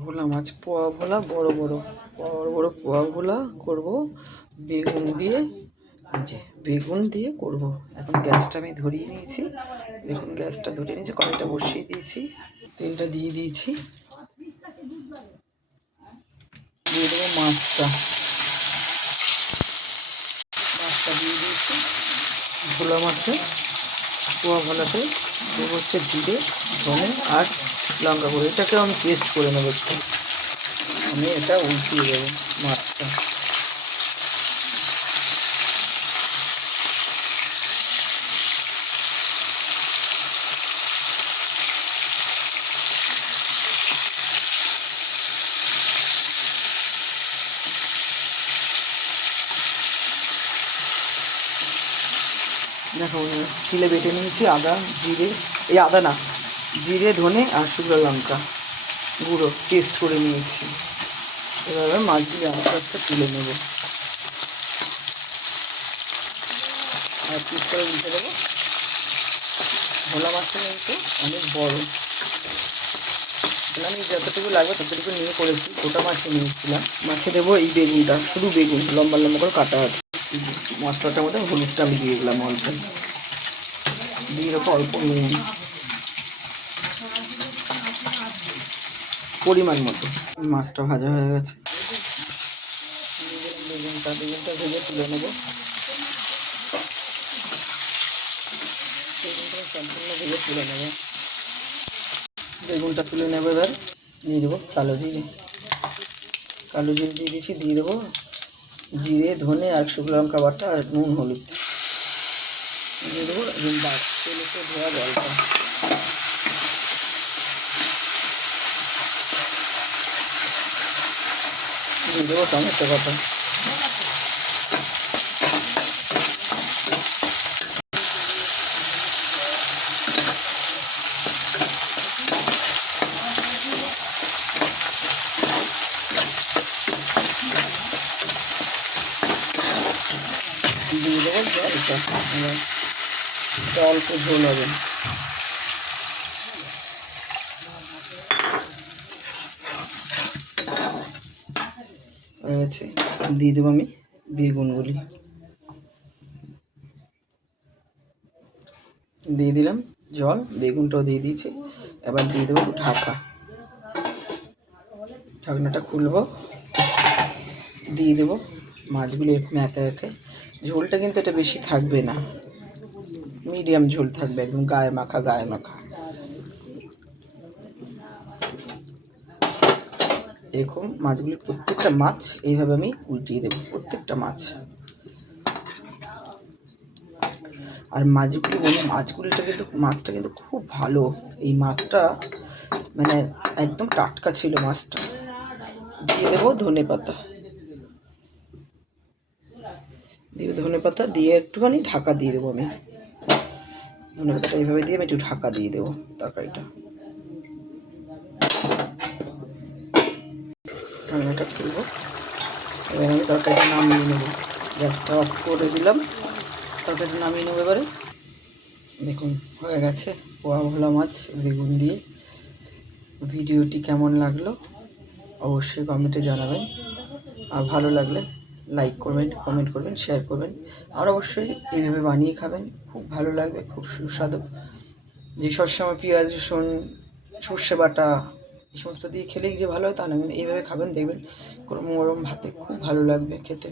ভোলা মাছ, পোয়া ভোলা, বড় বড় বড় বড় পোয়া ভোলা করবো বেগুন দিয়ে। যে বেগুন দিয়ে করব। এখন গ্যাসটা আমি ধরিয়ে নিয়েছি, দেখুন গ্যাসটা ধরিয়ে নিয়েছি, কড়াইটা বসিয়ে দিয়েছি, তেলটা দিয়ে দিয়েছি, দিয়ে দেবো মাছটা মাছটা দিয়ে দিয়েছি। ভোলা মাছে, পোয়া ভোলাতে দেবো হচ্ছে জিরে, ধনে আর লঙ্কা গুঁড়ো। এটাকেও আমি পেস্ট করে নেবো একটু। আমি এটা উল্টিয়ে দেবো মাছটা। দেখো শিলে বেটে নিয়েছি আদা জিরে, এই আদা না, জিরে ধনে আর শুকনো লঙ্কা গুঁড়ো পেস্ট করে নিয়েছি। এবার মাছগুলি আস্তে আস্তে তুলে নেব আর পিস করে উঠে দেবো। ভোলা মাছটা কিন্তু অনেক বড়, আমি যতটুকু লাগবে ততটুকু নিয়ে করেছি, গোটা মাছে নিয়েছিলাম। মাছে দেবো এই বেগুনটা, শুধু বেগুন লম্বা লম্বা করে কাটা আছে। মশলাটার মধ্যে হলুদটা আমি দিয়ে দিলাম অল্প, দিয়ে দেবো অল্প নুন পরিমাণ মতো। মাছটা ভাজা হয়ে গেছে, বেগুনটা ভেজে তুলে নেবো। বেগুনটা সম্পূর্ণ ভেজে তুলে নেবো। বেগুনটা তুলে নেবো। এবার দিয়ে দেবো কালো জিরে দিয়ে দিয়েছি, দিয়ে দেবো জিরে ধনে আর শুকনো লঙ্কা বাটা আর নুন হলুদ দিয়ে দেবো। তেলে ধোয়া জলটা দিয়ে দেবো, টমেটো বাটা দিয়ে দেবো। জলটা অল্প ঝোল হবে। হয়ে গেছে, দিয়ে দেবো আমি বেগুনগুলি দিয়ে দিলাম, জল বেগুনটাও দিয়ে দিয়েছি। এবার দিয়ে দেবো একটু ঢাকনাটা খুলবো, দিয়ে দেবো মাছগুলি এরকম একে একে। ঝোলটা কিন্তু এটা বেশি থাকবে না, মিডিয়াম ঝোল থাকবে, একদম গায়ে মাখা এরকম মাছগুলি প্রত্যেকটা মাছ এইভাবে আমি উল্টিয়ে দেবো, প্রত্যেকটা মাছ। আর মাছটা কিন্তু খুব ভালো। এই মাছটা মানে একদম টাটকা ছিল মাছটা। দিয়ে দেবো ধনে পাতা দিয়ে একটুখানি ঢাকা দিয়ে দেবো আমি। ধনে পাতাটা এইভাবে দিয়ে আমি একটু ঢাকা দিয়ে দেবো তরকারিটা। ঢাকনাটা খুলবো, এবার আমি তরকারিটা নামিয়ে নেবো। গ্যাসটা অফ করে দিলাম, তরকারিটা নামিয়ে নেবো এবারে। দেখুন হয়ে গেছে পোয়া ভোলা মাছ বেগুন দিয়ে। ভিডিওটি কেমন লাগলো অবশ্যই কমেন্টে জানাবেন, আর ভালো লাগলে লাইক করবেন, কমেন্ট করবেন, শেয়ার করবেন। আর অবশ্যই এইভাবে বানিয়ে খাবেন, খুব ভালো লাগবে, খুব সুস্বাদু। যে সবসময় পেঁয়াজ রসুন সর্ষে বাটা এই সমস্ত দিয়ে খেলেই যে ভালো হয় তা না, কিন্তু এইভাবে খাবেন, দেখবেন গরম গরম ভাতে খুব ভালো লাগবে খেতে।